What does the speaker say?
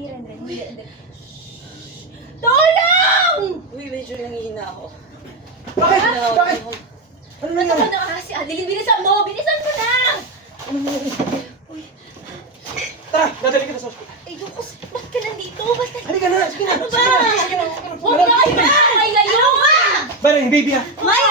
Hindi, Ren. Hindi. Tulong! Uy, medyo nangihina ako. Bakit? Bakit? Ano Ba't ako nangyari? nakakasi? Adeline, bilisan mo! Bilisan mo na! Tara, dadali kita sa ospital. Ay, Diyos, ba't ka nandito? Ba't ka... Halika na, sige na. Ano ba? Sige na. Huwag na kayo na! Ay, layo! Baring, baby ha. Maya!